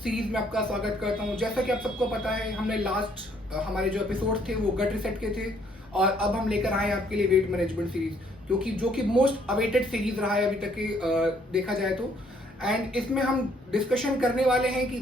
Series में आपका स्वागत करता हूँ। जैसा कि आप सबको पता है, हमने लास्ट हमारे जो एपिसोड थे वो गट रिसेट के थे और अब हम लेकर आए हैं आपके लिए वेट मैनेजमेंट सीरीज, क्योंकि जो कि मोस्ट अवेटेड सीरीज रहा है अभी तक के देखा जाए तो। एंड इसमें हम डिस्कशन करने वाले हैं कि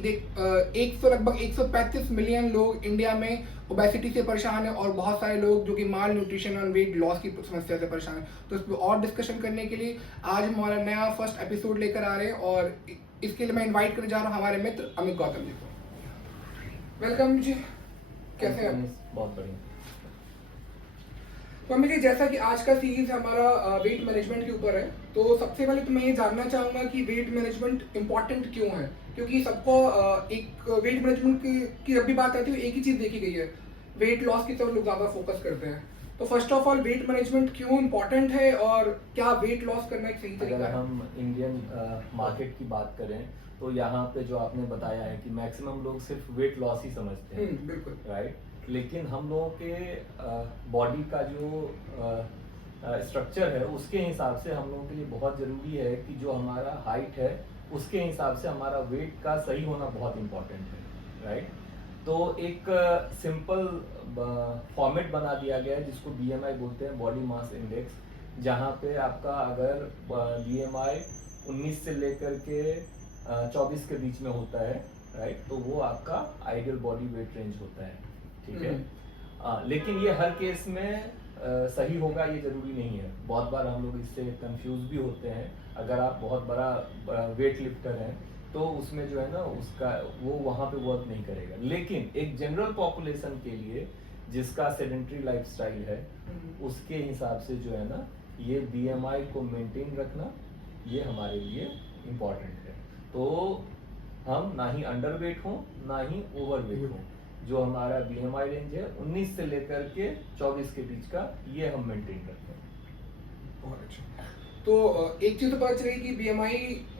लगभग 135 मिलियन लोग इंडिया में ओबेसिटी से परेशान है और बहुत सारे लोग जो कि माल न्यूट्रिशन और वेट लॉस की समस्या से परेशान है। तो इस पर और डिस्कशन करने के लिए आज हम हमारा नया फर्स्ट एपिसोड लेकर आ रहे हैं और इसके लिए मैं इनवाइट करने जा रहा हूँ हमारे मित्र अमित गौतम जी को। वेलकम जी, कैसे हैं आप? बहुत बढ़िया। तो अमित जी, जैसा कि आज का सीरीज हमारा वेट मैनेजमेंट के ऊपर है, तो सबसे पहले तो मैं ये जानना चाहूँगा कि वेट मैनेजमेंट इम्पॉर्टेंट क्यों है? क्योंकि सबको एक वेट मैनेजमेंट की जब भी बात आती है एक ही चीज़ देखी गई है, वेट लॉस की तरफ लोग ज़्यादा फोकस करते हैं। तो first of all weight management क्यों इम्पोर्टेंट है और क्या वेट लॉस करना एक सही तरीका है? अगर हम इंडियन मार्केट की बात करें तो यहाँ पे जो आपने बताया है कि मैक्सिमम लोग सिर्फ वेट लॉस ही समझते हैं, बिल्कुल राइट। लेकिन हम लोगों के बॉडी का जो स्ट्रक्चर है उसके हिसाब से हम लोगों के लिए बहुत ज़रूरी है कि जो हमारा हाइट है उसके हिसाब से हमारा वेट का सही होना बहुत इम्पोर्टेंट है, राइट। तो एक सिंपल फॉर्मेट बना दिया गया है जिसको BMI बोलते हैं, बॉडी मास इंडेक्स, जहाँ पे आपका अगर BMI 19 से लेकर के 24 के बीच में होता है, राइट, तो वो आपका आइडियल बॉडी वेट रेंज होता है, ठीक है। लेकिन ये हर केस में सही होगा ये ज़रूरी नहीं है। बहुत बार हम लोग इससे कंफ्यूज भी होते हैं। अगर आप बहुत बड़ा वेट लिफ्टर हैं तो उसमें जो है ना उसका वो वहाँ पे वर्क नहीं करेगा। लेकिन एक जनरल पॉपुलेशन के लिए जिसका सेडेंट्री लाइफस्टाइल है उसके हिसाब से जो है ना ये BMI को मेंटेन रखना ये हमारे लिए इम्पॉर्टेंट है। तो हम ना ही अंडर वेट हों ना ही ओवर वेट हों। जो हमारा BMI रेंज है 19 से लेकर के 24 के बीच का, ये हम मेंटेन करते हैं। बहुत अच्छा। तो एक चीज तो पता चली कि BMI,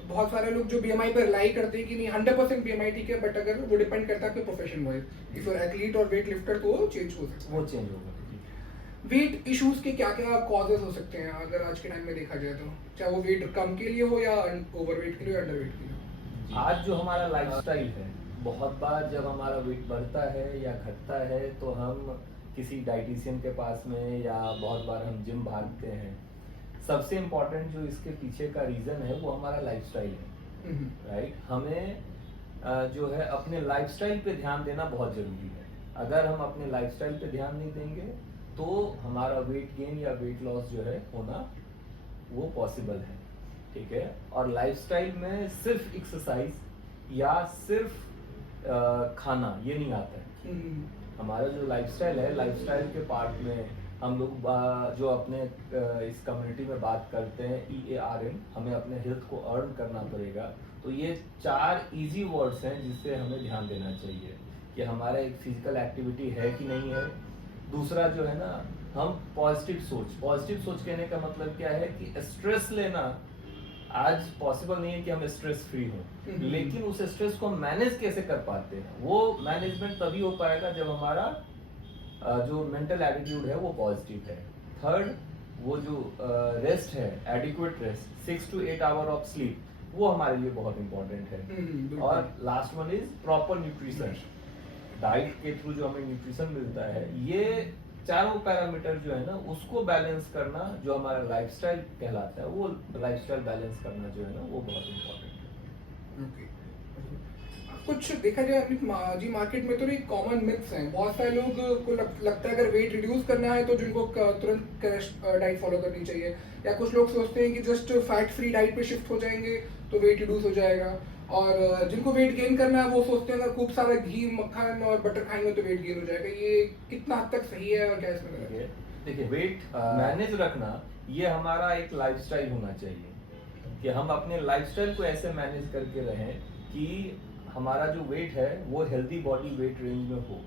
बहुत सारे लोग जो BMI पर रिलाई करते हैं कि नहीं 100% BMI ठीक है, बट अगर वो डिपेंड करता है आपके profession wise, if you are athlete और वेट लिफ्टर तो वो चेंज हो सकता है। वो चेंज होगा। वेट इश्यूज के क्या क्या कॉजेज हो सकते हैं अगर आज के टाइम में देखा जाए तो, चाहे वो वेट कम के लिए हो या ओवरवेट के लिए या अंडरवेट के लिए? आज जो हमारा लाइफस्टाइल है, बहुत बार जब हमारा वेट बढ़ता है या घटता है तो हम किसी डाइटिशियन के पास में या बहुत बार हम जिम भागते हैं। सबसे इम्पोर्टेंट जो इसके पीछे का रीज़न है वो हमारा लाइफस्टाइल है, राइट। हमें जो है अपने लाइफस्टाइल पे ध्यान देना बहुत ज़रूरी है। अगर हम अपने लाइफस्टाइल पे ध्यान नहीं देंगे तो हमारा वेट गेन या वेट लॉस जो है होना वो पॉसिबल है, ठीक है। और लाइफस्टाइल में सिर्फ एक्सरसाइज या सिर्फ खाना ये नहीं आता है। हमारा जो लाइफस्टाइल है, लाइफस्टाइल के पार्ट में हम लोग जो अपने इस कम्युनिटी में बात करते हैं EARN, हमें अपने हेल्थ को अर्न करना पड़ेगा। तो ये 4 इजी वर्ड्स हैं जिससे हमें ध्यान देना चाहिए कि हमारा एक फिजिकल एक्टिविटी है कि नहीं है। दूसरा जो है ना, हम पॉजिटिव सोच कहने का मतलब क्या है कि स्ट्रेस लेना आज पॉसिबल नहीं है कि हम स्ट्रेस फ्री हों, लेकिन उस स्ट्रेस को हम मैनेज कैसे कर पाते हैं वो मैनेजमेंट तभी हो पाएगा जब हमारा जो मेंटल एटीट्यूड है वो पॉजिटिव है। थर्ड, वो जो रेस्ट है, adequate rest, 6 to 8 hour of sleep, वो हमारे लिए बहुत इंपॉर्टेंट है। और last one is proper nutrition. Diet के थ्रू जो हमें न्यूट्रिशन मिलता है, ये चारों पैरामीटर जो है ना उसको बैलेंस करना, जो हमारा लाइफस्टाइल कहलाता है, वो लाइफस्टाइल बैलेंस करना जो है ना वो बहुत इम्पोर्टेंट है। कुछ देखा जाए अपनी जी मार्केट में तो एक कॉमन मिथ्स हैं। बहुत सारे लोग को लगता है अगर वेट रिड्यूस करना है तो जिनको तुरंत डाइट फॉलो करनी चाहिए, या कुछ लोग सोचते हैं कि जस्ट फैट फ्री डाइट पे शिफ्ट हो जाएंगे तो वेट रिड्यूस हो जाएगा, और जिनको वेट गेन करना है वो सोचते हैं अगर खूब सारा घी मक्खन और बटर खाएंगे तो वेट गेन हो जाएगा। ये कितना हद तक सही है और क्या इसमें गलत है? देखिए, वेट मैनेज रखना ये हमारा एक लाइफस्टाइल होना चाहिए कि हम अपने लाइफस्टाइल को ऐसे मैनेज करके रहें कि हमारा जो वेट है वो हेल्दी बॉडी वेट रेंज में हो,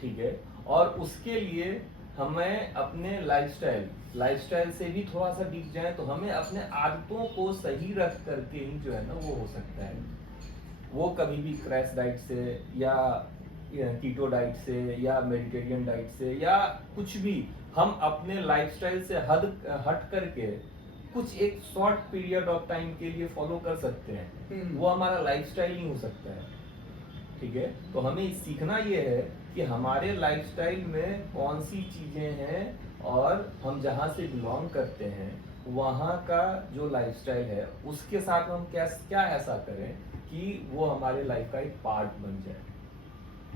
ठीक है। और उसके लिए हमें अपने लाइफस्टाइल से भी थोड़ा सा दिख जाए तो हमें अपने आदतों को सही रख करके ही जो है ना वो हो सकता है। वो कभी भी क्रैश डाइट से या कीटो डाइट से या मेडिटेरियन डाइट से या कुछ भी हम अपने लाइफस्टाइल से हट करके कुछ एक शॉर्ट पीरियड ऑफ टाइम के लिए फॉलो कर सकते हैं, वो हमारा लाइफस्टाइल नहीं हो सकता है। ठीक है। तो हमें सीखना ये है कि हमारे लाइफस्टाइल में कौन सी चीज़ें हैं और हम जहाँ से बिलोंग करते हैं वहाँ का जो लाइफस्टाइल है उसके साथ हम क्या क्या ऐसा करें कि वो हमारे लाइफ का एक पार्ट बन जाए,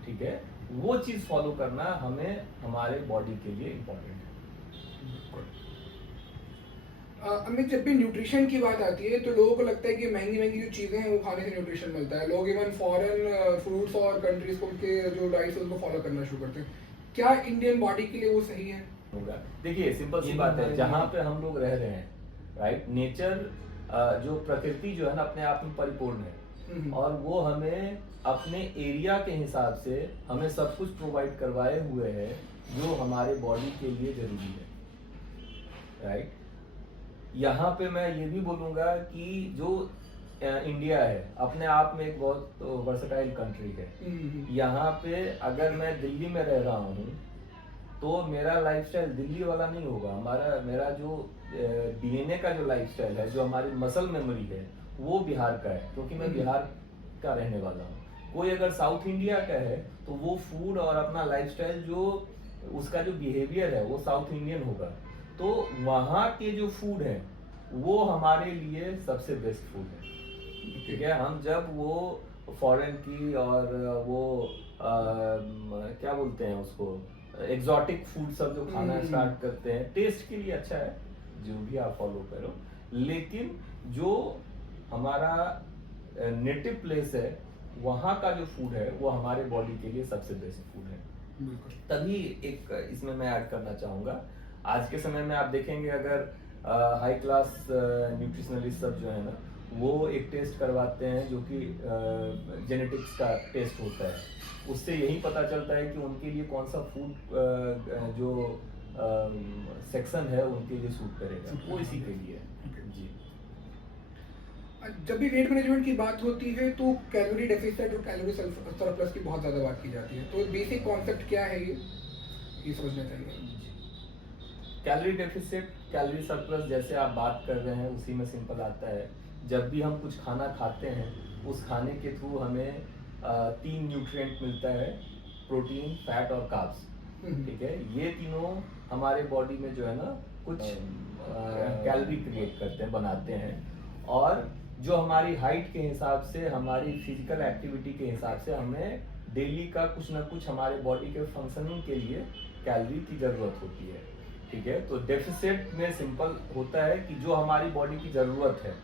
ठीक है। वो चीज़ फॉलो करना हमें हमारे बॉडी के लिए इम्पोर्टेंट है। अमित, जब भी न्यूट्रिशन की बात आती है तो लोगों को लगता है कि महंगी महंगी जो चीज़ें हैं वो खाने से न्यूट्रिशन मिलता है। लोग इवन फॉरेन फूड्स और कंट्रीज को के जो डाइट्स है उनको फॉलो करना शुरू करते हैं। क्या इंडियन बॉडी के लिए वो सही है? देखिए सिंपल सी बात है, जहाँ पे हम लोग रह रहे हैं, राइट, नेचर जो प्रकृति जो है ना अपने आप में परिपूर्ण है और वो हमें अपने एरिया के हिसाब से हमें सब कुछ प्रोवाइड करवाए हुए है जो हमारे बॉडी के लिए जरूरी है, राइट। यहाँ पे मैं ये भी बोलूँगा कि जो इंडिया है अपने आप में एक बहुत वर्सेटाइल कंट्री है। यहाँ पे अगर मैं दिल्ली में रह रहा हूँ तो मेरा लाइफस्टाइल दिल्ली वाला नहीं होगा। मेरा जो डीएनए का जो लाइफस्टाइल है, जो हमारी मसल मेमोरी है, वो बिहार का है, क्योंकि मैं बिहार का रहने वाला हूँ। कोई अगर साउथ इंडिया का है तो वो फूड और अपना लाइफस्टाइल जो उसका जो बिहेवियर है वो साउथ इंडियन होगा। तो वहाँ के जो फूड है वो हमारे लिए सबसे बेस्ट फूड है, ठीक है। हम जब वो फॉरेन की और वो क्या बोलते हैं उसको, एग्जॉटिक फूड सब जो खाना स्टार्ट करते हैं, टेस्ट के लिए अच्छा है जो भी आप फॉलो करो, लेकिन जो हमारा नेटिव प्लेस है वहाँ का जो फूड है वो हमारे बॉडी के लिए सबसे बेस्ट फूड है। तभी एक इसमें मैं ऐड करना चाहूँगा, आज के समय में आप देखेंगे अगर हाई क्लास न्यूट्रिशनलिस्ट सब जो है ना वो एक टेस्ट करवाते हैं जो कि जेनेटिक्स का टेस्ट होता है। उससे यही पता चलता है कि उनके लिए कौन सा फूड जो सेक्शन है उनके लिए सूट करेगा, वो इसी के लिए है जी। जब भी वेट मैनेजमेंट की बात होती है तो कैलोरी डेफिसिट और कैलोरी सरप्लस की बहुत ज़्यादा बात की जाती है, तो बेसिक कॉन्सेप्ट क्या है ये समझना चाहिए। कैलोरी डेफिसिट कैलोरी सरप्लस जैसे आप बात कर रहे हैं उसी में सिंपल आता है, जब भी हम कुछ खाना खाते हैं उस खाने के थ्रू हमें 3 न्यूट्रिएंट मिलता है, प्रोटीन, फैट और कार्ब्स, ठीक है। ये तीनों हमारे बॉडी में जो है ना कुछ कैलोरी क्रिएट करते हैं, बनाते हैं, और जो हमारी हाइट के हिसाब से, हमारी फिजिकल एक्टिविटी के हिसाब से हमें डेली का कुछ ना कुछ हमारे बॉडी के फंक्शनिंग के लिए कैलोरी की ज़रूरत होती है, ठीक है। तो डेफिसिट में सिंपल होता है कि जो हमारी बॉडी की ज़रूरत है,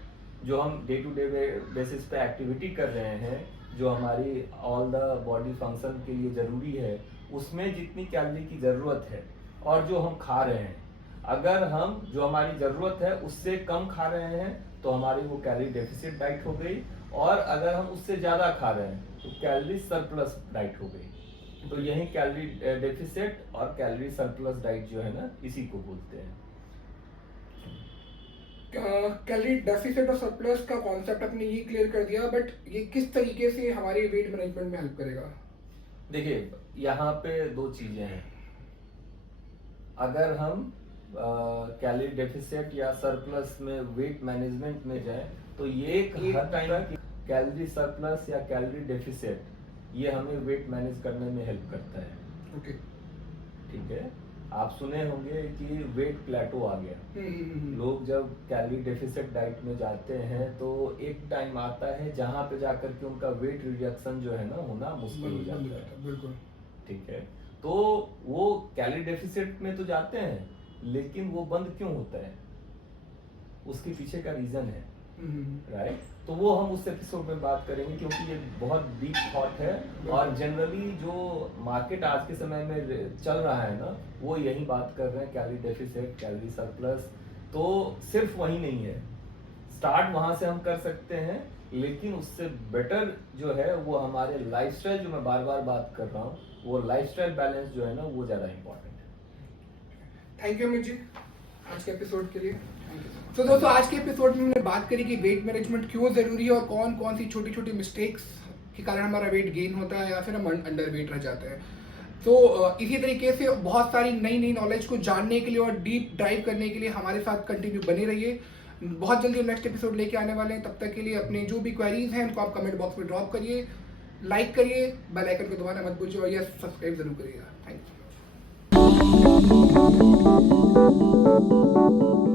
जो हम डे टू डे बेसिस पे एक्टिविटी कर रहे हैं, जो हमारी ऑल द बॉडी फंक्शन के लिए ज़रूरी है, उसमें जितनी कैलोरी की ज़रूरत है और जो हम खा रहे हैं, अगर हम जो हमारी ज़रूरत है उससे कम खा रहे हैं तो हमारी वो कैलोरी डेफिसिट डाइट हो गई, और अगर हम उससे ज़्यादा खा रहे हैं तो कैलोरी सरप्लस डाइट हो गई। तो यही कैलोरी डेफिसिट और कैलोरी सरप्लस डाइट जो है ना इसी को बोलते हैं। कैलोरी डेफिसिट और सरप्लस का कॉन्सेप्ट आपने ये क्लियर कर दिया, बट ये किस तरीके से हमारे वेट मैनेजमेंट में हेल्प करेगा? देखिए यहाँ पे 2 चीज़ें हैं। अगर हम कैलोरी डेफिसिट या सरप्लस में वेट मैनेजमेंट में जाए तो ये एक हद तक कैलोरी सरप्लस या कैलोरी डेफिसिट ये हमें वेट मैनेज करने में हेल्प करता है, ओके, ठीक है। आप सुने होंगे कि वेट प्लेटो आ गया। लोग जब कैलोरी डेफिसिट डाइट में जाते हैं तो एक टाइम आता है जहाँ पे जाकर के उनका वेट रिडक्शन जो है ना होना मुश्किल हो जाता है, बिल्कुल, ठीक है। तो वो कैलोरी डेफिसिट में तो जाते हैं, लेकिन वो बंद क्यों होता है, उसके पीछे का रीजन है, राइट। तो वो हम उस एपिसोड में बात करेंगे, क्योंकि ये बहुत डीप थॉट है, और जनरली जो मार्केट आज के समय में चल रहा है ना वो यही बात कर रहे हैं, कैलोरी डेफिसिट, कैलोरी सरप्लस। तो सिर्फ वही नहीं है, स्टार्ट वहां से हम कर सकते हैं, लेकिन उससे बेटर जो है वो हमारे लाइफस्टाइल, जो मैं बार बार बात कर रहा हूँ, वो लाइफस्टाइल बैलेंस जो है ना वो ज़्यादा इम्पोर्टेंट है। थैंक यू अमित जी आज के एपिसोड के लिए। तो दोस्तों आज के एपिसोड में हमने बात करी कि वेट मैनेजमेंट क्यों ज़रूरी है और कौन कौन सी छोटी छोटी मिस्टेक्स के कारण हमारा वेट गेन होता है या फिर हम अंडर वेट रह जाते हैं। तो इसी तरीके से बहुत सारी नई नई नॉलेज को जानने के लिए और डीप ड्राइव करने के लिए हमारे साथ कंटिन्यू बने रहिए। बहुत जल्दी हम नेक्स्ट एपिसोड लेके आने वाले हैं, तब तक के लिए अपने जो भी क्वेरीज हैं उनको आप कमेंट बॉक्स में ड्रॉप करिए। लाइक करिए, बेल आइकन को दबाना मत भूलिए और यस सब्सक्राइब जरूर करिएगा। Thank you.